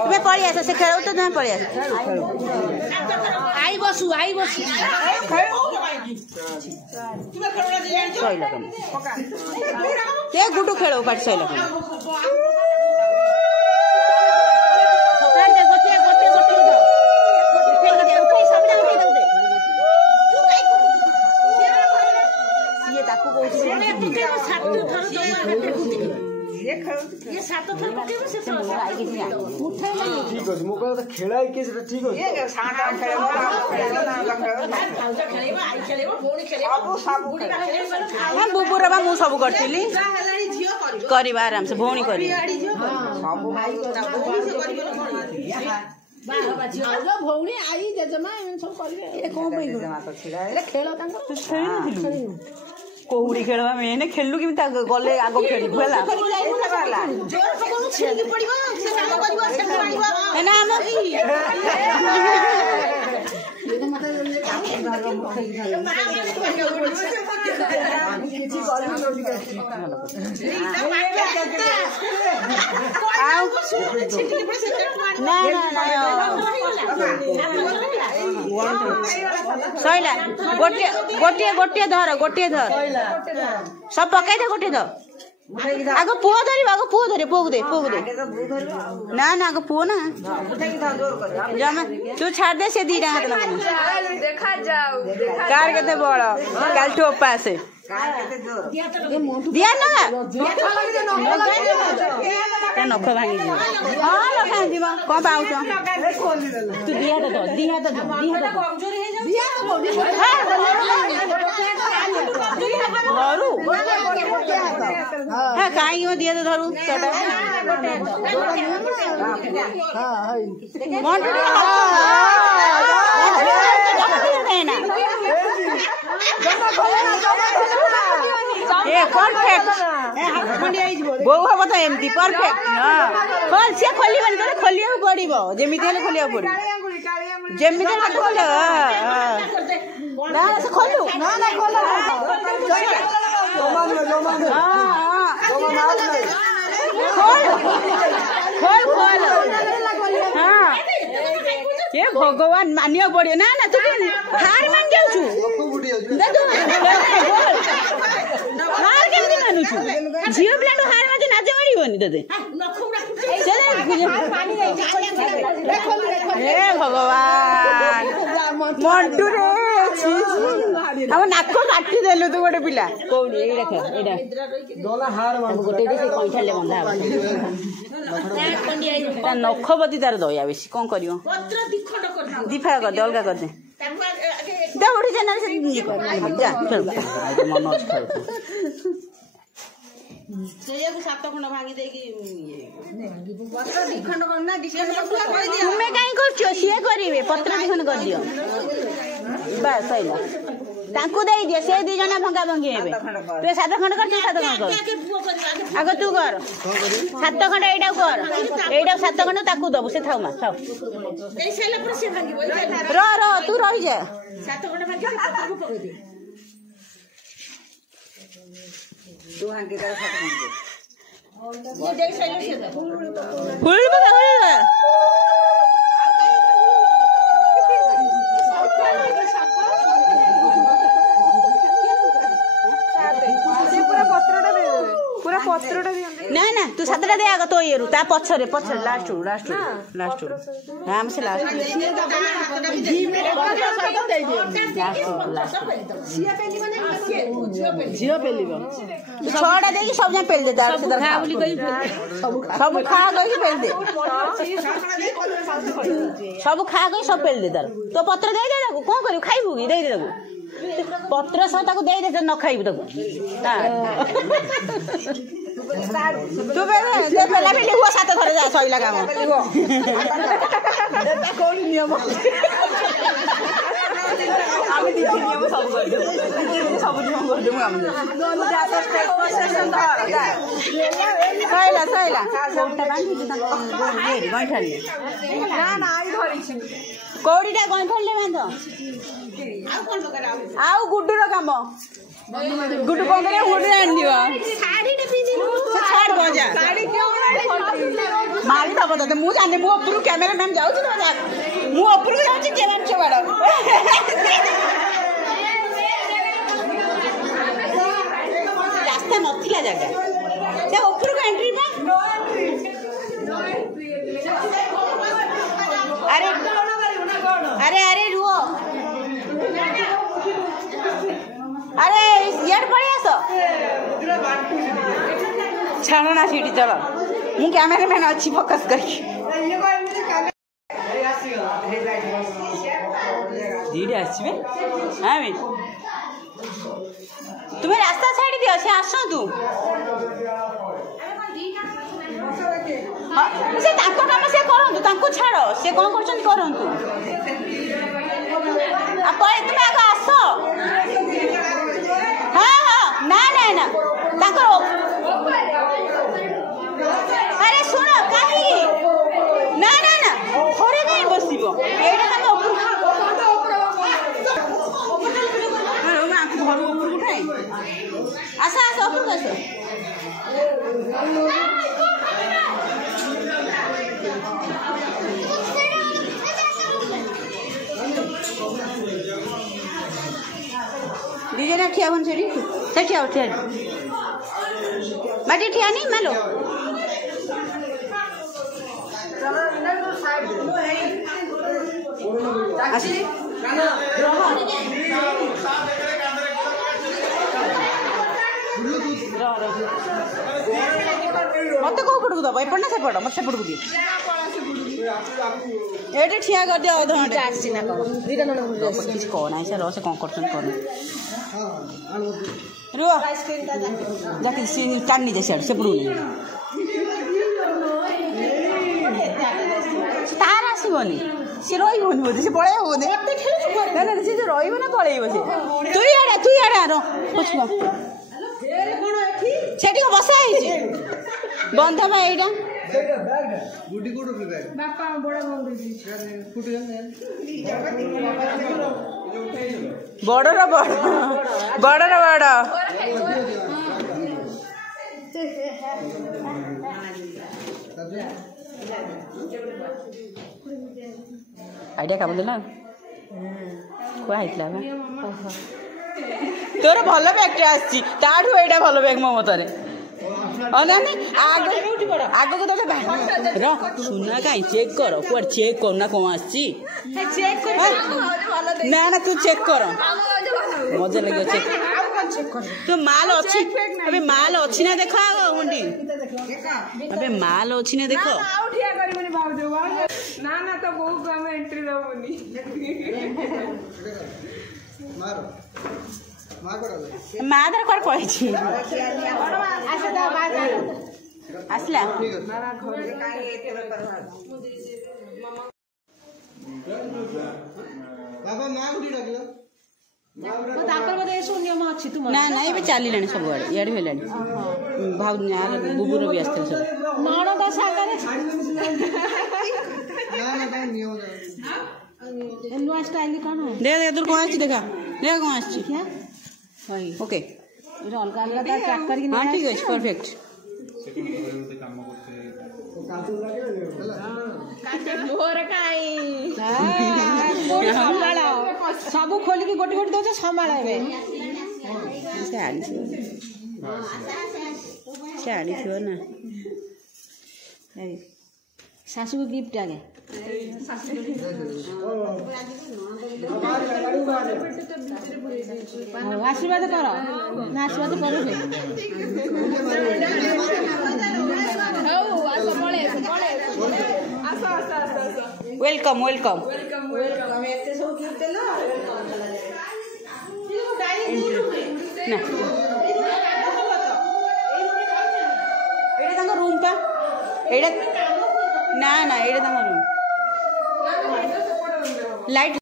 तुम्हें पड़ी आस से खेल तो तुम्हें पड़ी आस आई बसु के गुडू खेल पाठ सैल बुबुर मु सब करी आराम से भौणी कर भौणी आई जेजेमा सब खेल कौड़ी खेल मेन खेलु कि गले आग खेल सैला गोटे धर सब पकई दे गोटे धर आग पुओ धर पुओ दे ना आग पुओ ना जमा तू छाड़ दे से दीटा हाथ देखा जाओ कार केते बड़ काल टोपा से दिया ना नख भांगी हाँ लखा जीव कौन पाऊच तू दिया धरू हाँ कहीं दिया तो धरू बो हम तो एमती परफेक्ट हाँ सी खोल खोलिया पड़ो जमी खोलिया पड़ो जमी खोलु ये भगवान मानिया पड़ो ना तू हार मान जाऊ हार केमती मानुचु झील पिला हार माते नाच पड़ोनी ते हे भगवान मंटू रे हम नाक काटी देलु तू गोटे पिला कोडी ए देख एडा दोला हार मान गोटे के पैसा ले बंधा ता नखबती तार दया बेसी कोन करियो पत्र दिखंड कर दिफा कर दे अलगा कर दे दौड़ी चैनल से जा चल मन अच्छा सेया को सात खंड भांगी दे की पत्र दिखंड करना तुम्हें काई करछो सिए करिवे पत्र दिखंड कर दियो बस सैला तांको दे दियो से दी जना भंगा भंगी हेबे तू सात खंड कर सात खंड कर आगे तू कर सात खंड एडा कर एडा सात खंड ताकू दबो से थाउ मा थाउ ए सेला पर से भांगी रो तू रही जा सात खंड भांगी पत्र को पकई दे दो हांगे का सात खंड ये देख सैला से फुल बगा पूरा पत्रटा ना ना तू सातटा दे आग तो ये ता पछरे लास्ट हम से लास्ट झियो पेलिबो छड़ा दे कि सब जा पेल दे तार से खा बोली कहि सब खा गई पेल दे सब खा गई सब पेल दे तार तो पत्र दे दे को करियो खाइबू कि दे दे पत्र सब ताको दे दे न खाइबू ताको तू बेले जे पेला पेली हुआ सात घर जा सइला काम कोडी नियम आमे दी नियम सब कर दे सब नियम कर दे हम दोनो जा तो स्टेप सेशन धर जा सइला सैला कोटा बांधी गैठाले कौड़ीटा गैठाले बांध आउ गुड्डूर काम गुड्डू कौन करे गुड्डू आन दियो छाड़ बजा मारी दब त मु जाने मु ऊपर कैमरामैन जाऊ छ मु ऊपर जाऊ छ केमन छ बड रास्ता नथिला जगह से ऊपर को एंट्री ना अरे अरे अरे रुओ अरे यार पड़े आसो छाड़ो ना सीटी चलो मु कैमरामैन अच्छी फोकस करके दीदी आसबे हां बे तुम्हें रास्ता छाड़ी दियो से आसो तू से ताको काम से करंतु ताको छाड़ो से कोन करछन करंतु आ पळे तुम आगे आसो हां हां ना ना ना ताको अरे सुनो काहे ना ना ना थोड़े कहीं बसिबो एटा काम ऊपर अरे मैं घर ऊपर उठाई आसा आसा ऊपर आसा दीजिए ना ठिया बन छड़ी से ठिया उठे बाटी ठिया नहीं मालो आसी मत को पड़ू दबा एपड़ ना से पड़ मत से पड़ू दी एटे ठिया कर दिया अध घंटा आसी ना को दीटा न किछ को ना से रस कोन करछन कोन रुआ जाके सी कान्नी जैसे से पड़ू तार आसीबनी से रहिबनी बोधे से पळे बोधे ना ना से रहिब ना पळेइब से तू याडा रो पुछबा फेरे कोन एठी सेठी को बसा आइछि बंधा बा एइडा सेटा बैग गुडी गुडू बैग बापा बड़ा बंधी फुटु जन बड़ बड़ आइडिया काम देला को आइतला बा तोर भलो बैग आछि ताठू एटा भलो बैग मो मतरे अनानी आगे को तो र सुना काई चेक कर पर चेक कर ना कोन आछि चेक कर ना ना तू चेक कर मजा लगे चेक तो माल अच्छी अबे माल अच्छी ना देखो हुंडी अबे माल अच्छी ना देखो उठिया करबनी भाउजो ना ना तो बहु को हम एंट्री दबनी मारो मादर कर पड़ी छी आसला बाबा मां गुडी डाकलो तो ताकर बदे एसो नियम अछि तुम ना ना ए चलिलानी सब आड़े याडी हेलानी भाव यार बुबुर भी आस्ते सब नाण दशा करे ना ना का नियम नुआ स्टाइल कोन दे दूर कोन आछि देखा देख कोन आछि क्या भाई ओके इरा अलगा अलगा ता ट्रैक करके हां ठीक है परफेक्ट मोर काई सब खोली की गोटी गोटी दो संभाळे साड़ी छो ना सासू को गिफ्ट आगे आशीर्वाद कर ना आशीर्वाद कर वेलकम वेलकम ना एटा रूम पा एटा ना ना एटा रूम लाइट